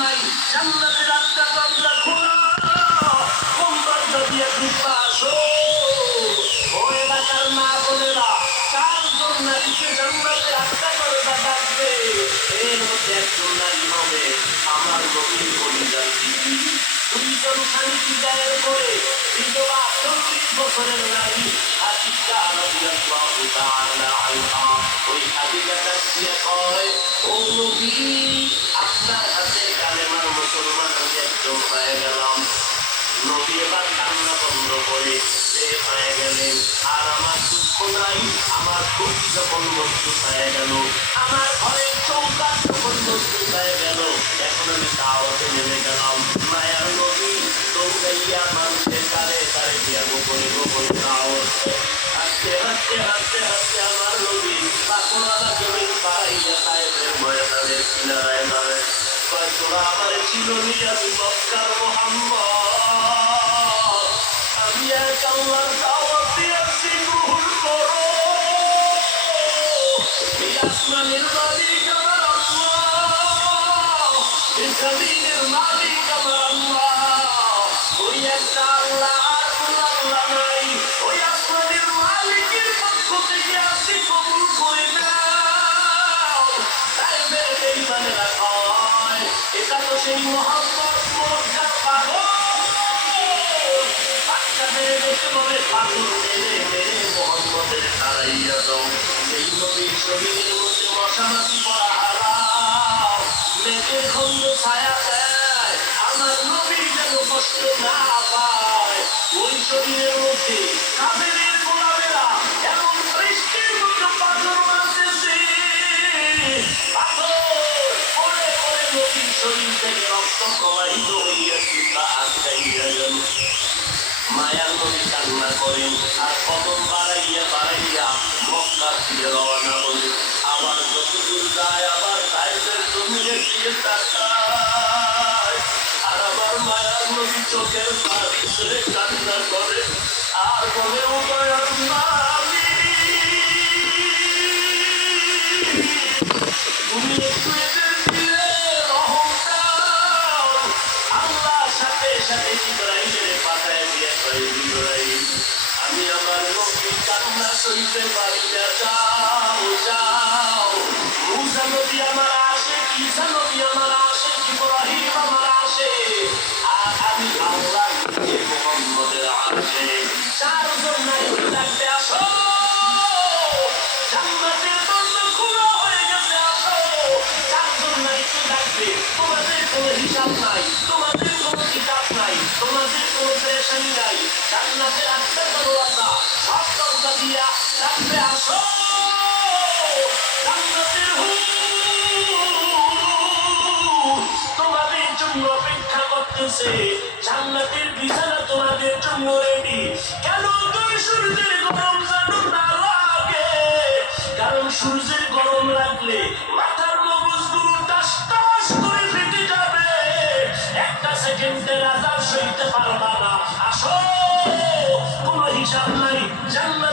নাই। জান্নাতের রাস্তা দরজা খোলা, কোন দরজা দিয়ে ঢুকবা আসো। ও এলাকার মা বোনেরা, চারজন নারীকে জান্নাতের রাস্তা দরজা ডাকবে, এর মধ্যে একজন নারী হবে আমার নবীর কলিজার বিবি। দুইজন স্বামী বিদায়ের পরে বিধবা 40 বছরের নারী আতিকা রাদিয়াল্লাহু তাআলা আনহা, ওই আতিকাটা দিয়ে কয়, ও নবী, আপনার হাতে কালেমার মুসলমান আমি একজন হয়ে গেলাম। নবী এবার কান্না বন্ধ করে বের হয়ে গেলেন। আর আমার দুঃখ নাই, আমার খুব যখন মজবুত হয়ে গেল, আমার ঘরের চৌকাঠ যখন মজবুত হয়ে গেল, এখন আমি দাওয়াতে নেমে গেলাম। মায়ার নবী দৌড়াইয়া মানুষের কারে কারে দিয়া গোপনে গোপনে দাওয়াত দেয়। হাসতে হাসতে হাসতে হাসতে আমার নবী পাথরওয়ালা জমিন পাড়াইয়া সাহেবের ময়দানের কিনারায় দাঁড়ায়। তোরা আমার চিরনি, আমি মক্কার মুহাম্মদ, আমি এক আল্লাহর দাওয়াত দিয়েছি, গ্রহণ করো। এই আসমানের মালিক আমার আল্লাহ, এই জমিনের মালিক আমার আল্লাহ, ওই একটা আল্লাহ, আর কোন আল্লাহ নাই। ওই আসমানের মালিকের পক্ষ থেকে আসি, কবুল করে নাও। সাহেবের বেঈমানেরা কয়, এটা তো সেই মোহাম্মদ মক্কার পাগল। বাচ্চাদের দেখে বলে, পাগল মেরে মেরে মোহাম্মদের হারাইয়া দাও। সেই নবীর শরীরের মধ্যে মশামাছি পড়া হারাম, মেঘের খন্ড ছায়া দেয়, আমার নবী যেন কষ্ট না পায়। ওই শরীরের মধ্যে কাফেরের গোলামেরা এমন বৃষ্টির মতো পাথর মারতেছে, পাথর পড়ে পড়ে নবীর শরীর থেকে রক্ত প্রবাহিত হইয়াছে, তা আটকাইয়া গেল। মায়ার নবী কান্না করেন, আর কদম বাড়াইয়া বাড়াইয়া মক্কার দিকে রওনা হলেন। আবার যতদূর যায় আবার সাহেবের জমিনের দিকে তাকায়, আর আমার মায়ার নবী চোখের পানি ছেড়ে কান্না করে আর বলে, ও দয়ার মালিক, তুমি একটু এদের দিলে রহম দাও। আল্লাহ সাথে সাথে ইব্রাহিমের পাঠায় দিয়ে কয়, ইব্রাহিম, আমি আমার নবীর কান্না সইতে পারি না, যাও যাও। মূসা নবী আমার আশিক, ঈসা নবী আমার আশিক, ইব্রাহিম আমার আশিক, আর আমি আল্লাহ নিজে মুহাম্মদের আশিক। চারজন নারীকে ডাকতে আসো, জান্নাতের দরজা খোলা হয়ে গেছে, আসো। চারজন নারীকে ডাকবে, তোমাদের কোনো হিসাব নাই, তোমাদের কোনো কিতাব নাই, তোমাদের কোনো পেরেশানি নাই। জান্নাতের আটটা দরজা, সব দরজা দিয়া ডাকবে, আসো। জান্নাতের হুর তোমাদের জন্য অপেক্ষা করতেছে, জান্নাতের বিছানা তোমাদের জন্য রেডি। কেন তুমি সূর্যের গরম যেন না লাগে, কারণ সূর্যের গরম লাগলে মাথার মগজগুলো টাস টাস করে ফেটে যাবে, একটা সেকেন্ডের আজাব সইতে পারবা না। আসো, কোনো হিসাব নাই, জান্নাত